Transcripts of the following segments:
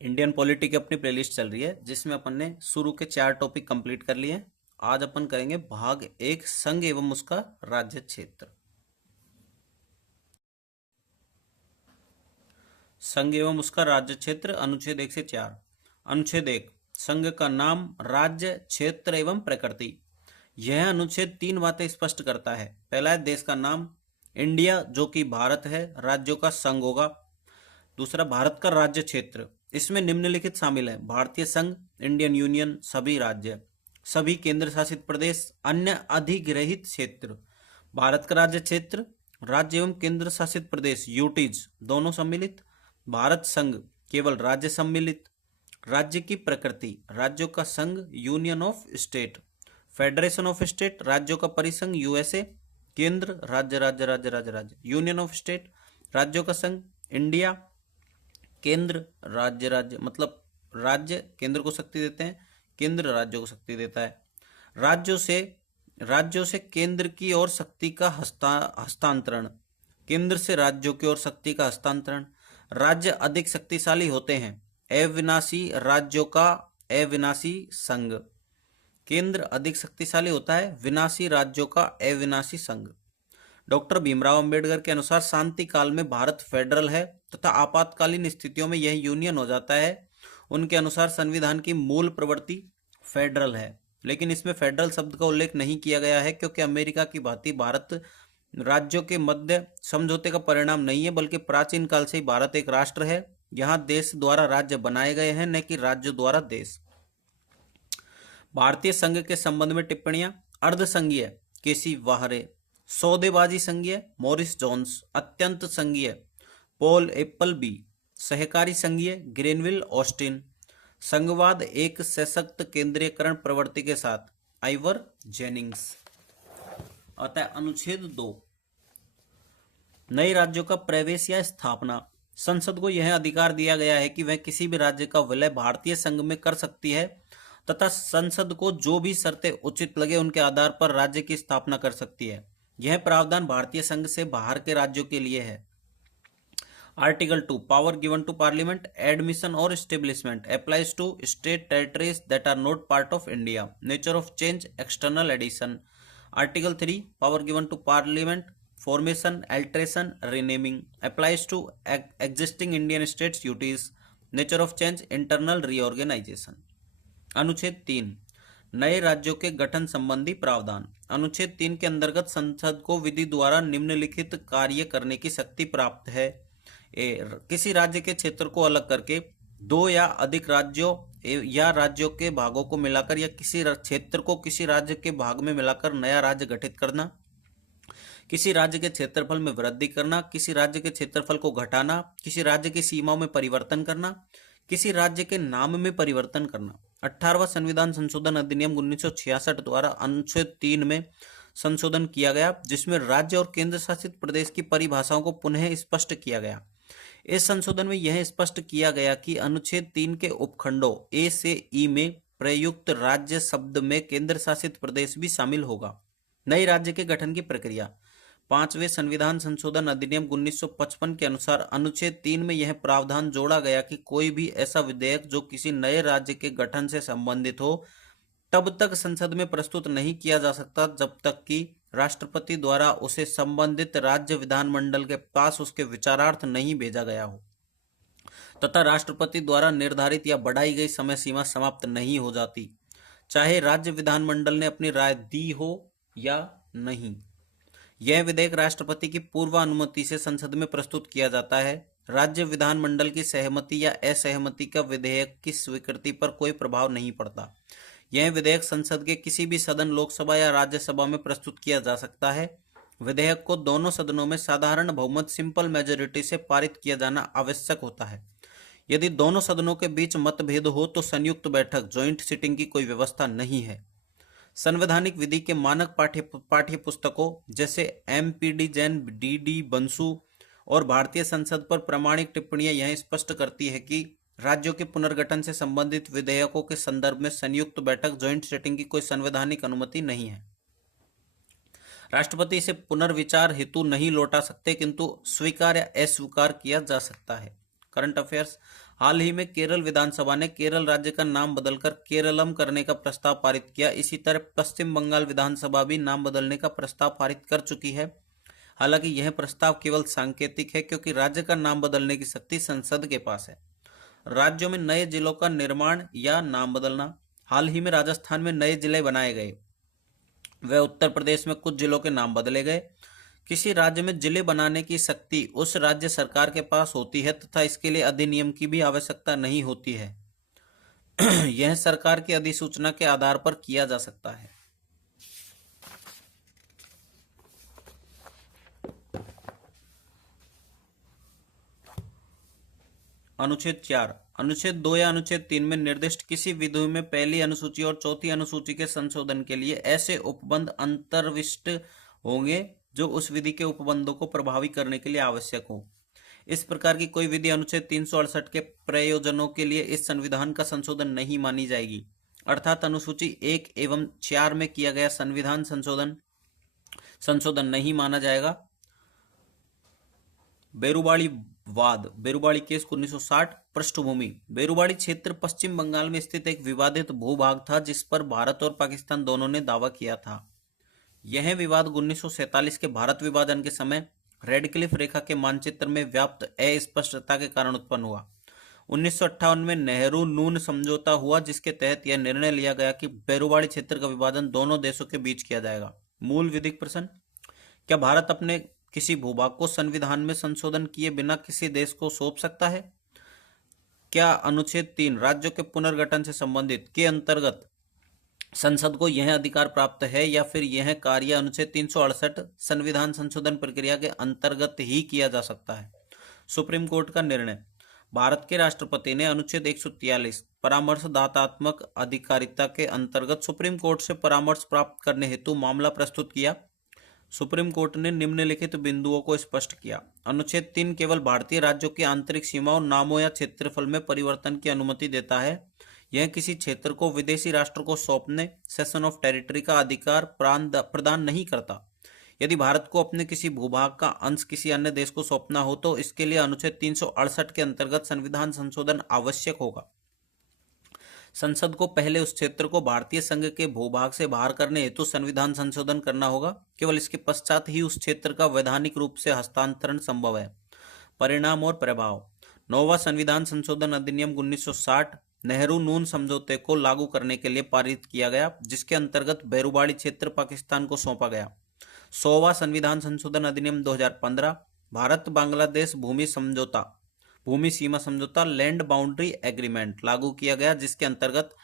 Indian polity की अपनी playlist चल रही है जिसमें अपन ने शुरू के 4 टॉपिक कंप्लीट कर लिए हैं। आज अपन करेंगे भाग 1 संघ एवं उसका राज्य क्षेत्र। संघ एवं उसका राज्य क्षेत्र अनुच्छेद 1 से 4। अनुच्छेद 1, संघ का नाम, राज्य, क्षेत्र एवं प्रकृति। यह अनुच्छेद 3 बातें स्पष्ट करता है। पहला है देश का नाम, इंडिया जो कि भारत है, राज्यों का संघ होगा। दूसरा, भारत का राज्य क्षेत्र, इसमें निम्नलिखित शामिल है: भारतीय संघ, इंडियन यूनियन, सभी राज्य, सभी केंद्र शासित प्रदेश, अन्य अधिग्रहित क्षेत्र। भारत का राज्य क्षेत्र, राज्य एवं केंद्र शासित प्रदेश यूटीज दोनों सम्मिलित। भारत संघ, केवल राज्य सम्मिलित। राज्य की प्रकृति, राज्यों का संघ, union of state. Federation of state, राज्यों का परिसंघ, यूएसए। केंद्र, राज्य राज्य राज्य राज्य राज्य, यूनियन ऑफ स्टेट, राज्यों का संघ, इंडिया। केंद्र, राज्य राज्य, मतलब राज्य केंद्र को शक्ति देते हैं, केंद्र राज्यों को शक्ति देता है। राज्यों से केंद्र की ओर शक्ति का हस्तांतरण, केंद्र से राज्यों की ओर शक्ति का हस्तांतरण। राज्य अधिक शक्तिशाली होते हैं, अविनाशी राज्यों का अविनाशी संघ। केंद्र अधिक शक्तिशाली होता है, विनाशी राज्यों का अविनाशी संघ। डॉक्टर भीमराव अंबेडकर के अनुसार शांति काल में भारत फेडरल है तथा आपातकालीन स्थितियों में यह यूनियन हो जाता है। उनके अनुसार संविधान की मूल प्रवृत्ति फेडरल है, लेकिन इसमें फेडरल शब्द का उल्लेख नहीं किया गया है क्योंकि अमेरिका की भांति भारत राज्यों के मध्य समझौते का परिणाम नहीं है, बल्कि प्राचीन काल से ही भारत एक राष्ट्र है। यहाँ देश द्वारा राज्य बनाए गए हैं, न कि राज्य द्वारा देश। भारतीय संघ के संबंध में टिप्पणियां: अर्धसंघीय केसी वाहरे, सौदेबाजी संघीय मॉरिस जोन्स, अत्यंत संघीय पॉल एप्पलबी, सहकारी संघीय ग्रेनविल ऑस्टिन, संघवाद एक सशक्त केंद्रीयकरण प्रवृत्ति के साथ आइवर जेनिंग्स। आता है अनुच्छेद 2, नए राज्यों का प्रवेश या स्थापना। संसद को यह अधिकार दिया गया है कि वह किसी भी राज्य का विलय भारतीय संघ में कर सकती है तथा संसद को जो भी शर्तें उचित लगे उनके आधार पर राज्य की स्थापना कर सकती है। यह प्रावधान भारतीय संघ से बाहर के राज्यों के लिए है। Article 2, power given to parliament, admission और establishment applies to state territories that are not part of India, nature of change, external addition. Article 3, power given to parliament, formation, alteration, renaming applies to existing Indian states UTs, nature of change, internal reorganisation. अनुच्छेद 3, नए राज्यों के गठन संबंधी प्रावधान। अनुच्छेद 3 के अंतर्गत संसद को विधि द्वारा निम्नलिखित कार्य करने की शक्ति प्राप्त है: किसी राज्य के क्षेत्र को अलग करके 2 या अधिक राज्यों या राज्यों के भागों को मिलाकर या किसी क्षेत्र को किसी राज्य के भाग में मिलाकर नया राज्य गठित करना, किसी राज्य के क्षेत्रफल में वृद्धि करना, किसी राज्य के क्षेत्रफल को घटाना, किसी राज्य की सीमाओं में परिवर्तन करना, किसी राज्य के नाम में परिवर्तन करना। 18वां संविधान संशोधन अधिनियम 1966 द्वारा अनुच्छेद 3 में संशोधन किया गया, जिसमें राज्य और केंद्र शासित प्रदेश की परिभाषाओं को पुनः स्पष्ट किया गया। इस संशोधन में यह स्पष्ट किया गया कि अनुच्छेद 3 के उपखंडों ए से ई में प्रयुक्त राज्य शब्द में केंद्र शासित प्रदेश भी शामिल होगा। नए राज्य के गठन की प्रक्रिया: 5वें संविधान संशोधन अधिनियम 1955 के अनुसार अनुच्छेद 3 में यह प्रावधान जोड़ा गया कि कोई भी ऐसा विधेयक जो किसी नए राज्य के गठन से संबंधित हो तब तक संसद में प्रस्तुत नहीं किया जा सकता जब तक कि राष्ट्रपति द्वारा उसे संबंधित राज्य विधानमंडल के पास उसके विचारार्थ नहीं भेजा गया हो तथा राष्ट्रपति द्वारा निर्धारित या बढ़ाई गई समय सीमा समाप्त नहीं हो जाती, चाहे राज्य विधानमंडल ने अपनी राय दी हो या नहीं। यह विधेयक राष्ट्रपति की पूर्व अनुमति से संसद में प्रस्तुत किया जाता है। राज्य विधानमंडल की सहमति या असहमति का विधेयक की स्वीकृति पर कोई प्रभाव नहीं पड़ता। यह विधेयक संसद के किसी भी सदन, लोकसभा या राज्यसभा में प्रस्तुत किया जा सकता है। विधेयक को दोनों सदनों में साधारण बहुमत सिंपल मेजोरिटी से पारित किया जाना आवश्यक होता है। यदि दोनों सदनों के बीच मतभेद हो तो संयुक्त बैठक ज्वाइंट सिटिंग की कोई व्यवस्था नहीं है। संवैधानिक विधि के मानक पाठ्य पुस्तकों जैसे एमपीडी जैन, डीडी बंसु और भारतीय संसद पर प्रामाणिक टिप्पणियां यह स्पष्ट करती है कि राज्यों के पुनर्गठन से संबंधित विधेयकों के संदर्भ में संयुक्त बैठक ज्वाइंट सिटिंग की कोई संवैधानिक अनुमति नहीं है। राष्ट्रपति इसे पुनर्विचार हेतु नहीं लौटा सकते, किंतु स्वीकार या अस्वीकार किया जा सकता है। करंट अफेयर्स: हाल ही में केरल विधानसभा ने केरल राज्य का नाम बदलकर केरलम करने का प्रस्ताव पारित किया। इसी तरह पश्चिम बंगाल विधानसभा भी नाम बदलने का प्रस्ताव पारित कर चुकी है। हालांकि यह प्रस्ताव केवल सांकेतिक है, क्योंकि राज्य का नाम बदलने की शक्ति संसद के पास है। राज्यों में नए जिलों का निर्माण या नाम बदलना। हाल ही में राजस्थान में नए जिले बनाए गए व उत्तर प्रदेश में कुछ जिलों के नाम बदले गए। किसी राज्य में जिले बनाने की शक्ति उस राज्य सरकार के पास होती है तथा इसके लिए अधिनियम की भी आवश्यकता नहीं होती है। यह सरकार की अधिसूचना के आधार पर किया जा सकता है। अनुच्छेद 4, अनुच्छेद 2 या अनुच्छेद 3 में निर्दिष्ट किसी विधि में पहली अनुसूची और चौथी अनुसूची के संशोधन के लिए ऐसे उपबंध अंतर्विष्ट होंगे जो उस विधि के उपबंधों को प्रभावी करने के लिए आवश्यक हो। इस प्रकार की कोई विधि अनुच्छेद 368 के प्रयोजनों के लिए इस संविधान का संशोधन नहीं मानी जाएगी। अर्थात अनुसूची 1 एवं 4 में किया गया संविधान संशोधन नहीं माना जाएगा। बेरुबाड़ी वाद, बेरुबाड़ी केस 1960। पृष्ठभूमि, बेरुबाड़ी क्षेत्र पश्चिम बंगाल में स्थित एक विवादित भूभाग था जिस पर भारत और पाकिस्तान दोनों ने दावा किया था। यह विवाद 1947 के भारत विभाजन के समय रेडक्लिफ रेखा के मानचित्र में व्याप्त अस्पष्टता के कारण उत्पन्न हुआ। 1958 में नेहरू नून समझौता हुआ, जिसके तहत यह निर्णय लिया गया कि बेरुबाड़ी क्षेत्र का विभाजन दोनों देशों के बीच किया जाएगा। मूल विधिक प्रश्न, क्या भारत अपने किसी भूभाग को संविधान में संशोधन किए बिना किसी देश को सौंप सकता है? क्या अनुच्छेद 3 राज्यों के पुनर्गठन से संबंधित के अंतर्गत संसद को यह अधिकार प्राप्त है या फिर यह कार्य अनुच्छेद 368 संविधान संशोधन प्रक्रिया के अंतर्गत ही किया जा सकता है? सुप्रीम कोर्ट का निर्णय, भारत के राष्ट्रपति ने अनुच्छेद 143 परामर्शदातात्मक अधिकारिता के अंतर्गत सुप्रीम कोर्ट से परामर्श प्राप्त करने हेतु मामला प्रस्तुत किया। सुप्रीम कोर्ट ने निम्नलिखित बिंदुओं को स्पष्ट किया। अनुच्छेद 3 केवल भारतीय राज्यों की आंतरिक सीमाओं, नामों या क्षेत्रफल में परिवर्तन की अनुमति देता है। यह किसी क्षेत्र को विदेशी राष्ट्र को सौंपने, सेशन ऑफ टेरिटरी का अधिकार प्रदान नहीं करता। यदि भारत को अपने किसी भूभाग का अंश किसी अन्य देश को सौंपना हो तो इसके लिए अनुच्छेद 368 के अंतर्गत संविधान संशोधन आवश्यक होगा। संसद को पहले उस क्षेत्र को भारतीय संघ के भूभाग से बाहर करने हेतु संविधान संशोधन करना होगा। केवल इसके पश्चात ही उस क्षेत्र का वैधानिक रूप से हस्तांतरण संभव है। परिणाम और प्रभाव, 9वां संविधान संशोधन अधिनियम 1960 नेहरू नून समझौते को लागू करने के लिए पारित किया गया, जिसके अंतर्गत बेरुबाड़ी क्षेत्र पाकिस्तान को सौंपा गया। 100वां संविधान संशोधन अधिनियम 2015 भारत बांग्लादेश भूमि सीमा समझौता लैंड बाउंड्री एग्रीमेंट लागू किया गया, जिसके अंतर्गत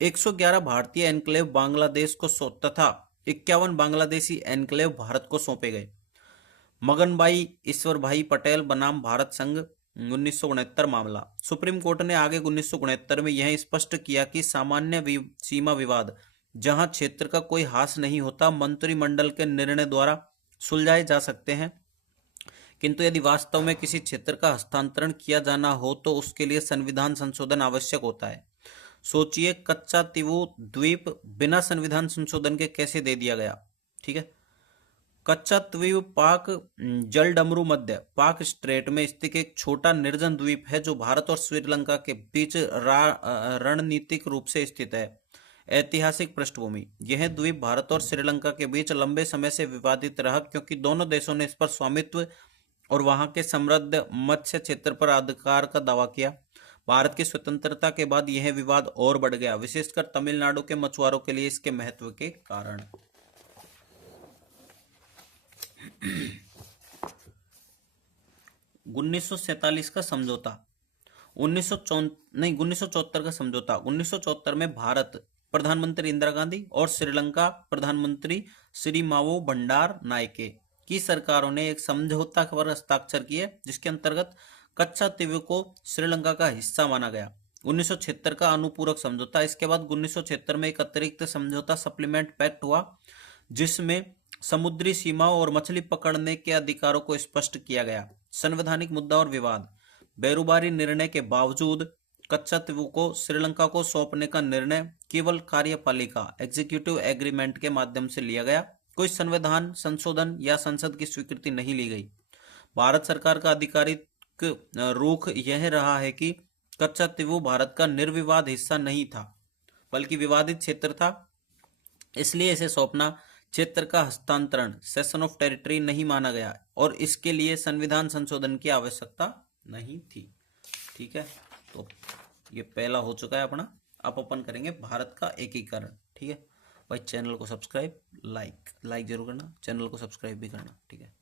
111 भारतीय एनक्लेव बांग्लादेश को तथा 51 बांग्लादेशी एनक्लेव भारत को सौंपे गए। मगनभाई ईश्वर भाई पटेल बनाम भारत संघ 1969 मामला, सुप्रीम कोर्ट ने आगे 1969 में यह स्पष्ट किया कि सामान्य सीमा विवाद जहां क्षेत्र का कोई हास नहीं होता मंत्रिमंडल के निर्णय द्वारा सुलझाए जा सकते हैं, किंतु यदि वास्तव में किसी क्षेत्र का हस्तांतरण किया जाना हो तो उसके लिए संविधान संशोधन आवश्यक होता है। सोचिए, कच्चा तिवु द्वीप बिना संविधान संशोधन के कैसे दे दिया गया। ठीक है, कच्चा द्वीप पाक जलडमरू मध्य पाक स्ट्रेट में स्थित एक छोटा निर्जन द्वीप है जो भारत और श्रीलंका के बीच रणनीतिक रूप से स्थित है। ऐतिहासिक पृष्ठभूमि, यह द्वीप भारत और श्रीलंका के बीच लंबे समय से विवादित रहा, क्योंकि दोनों देशों ने इस पर स्वामित्व और वहां के समृद्ध मत्स्य क्षेत्र पर अधिकार का दावा किया। भारत की स्वतंत्रता के बाद यह विवाद और बढ़ गया, विशेषकर तमिलनाडु के मछुआरों के लिए इसके महत्व के कारण। 1947 का समझौता, 1974 का समझौता। 1974 में भारत प्रधानमंत्री इंदिरा गांधी और श्रीलंका प्रधानमंत्री श्री मावो भंडार नायके की सरकारों ने एक समझौता पर हस्ताक्षर किए, जिसके अंतर्गत कच्चा द्वीप को श्रीलंका का हिस्सा माना गया। 1976 का अनुपूरक समझौता, इसके बाद 1976 में एक अतिरिक्त समझौता सप्लीमेंट पैक्ट हुआ, जिसमें समुद्री सीमाओं और मछली पकड़ने के अधिकारों को स्पष्ट किया गया। संवैधानिक मुद्दा और विवाद, बेरुबारी निर्णय के बावजूद कच्चा द्वीप को श्रीलंका को सौंपने का निर्णय केवल कार्यपालिका एग्जीक्यूटिव एग्रीमेंट के माध्यम से लिया गया। कोई संविधान संशोधन या संसद की स्वीकृति नहीं ली गई। भारत सरकार का आधिकारिक रुख यह रहा है कि कच्चा तिबू भारत का निर्विवाद हिस्सा नहीं था, बल्कि विवादित क्षेत्र था, इसलिए इसे सौंपना क्षेत्र का हस्तांतरण सेशन ऑफ टेरिटरी नहीं माना गया और इसके लिए संविधान संशोधन की आवश्यकता नहीं थी। ठीक है, तो ये पहला हो चुका है अपना। अब अपन करेंगे भारत का एकीकरण। ठीक है भाई, चैनल को सब्सक्राइब लाइक जरूर करना, चैनल को सब्सक्राइब भी करना। ठीक है।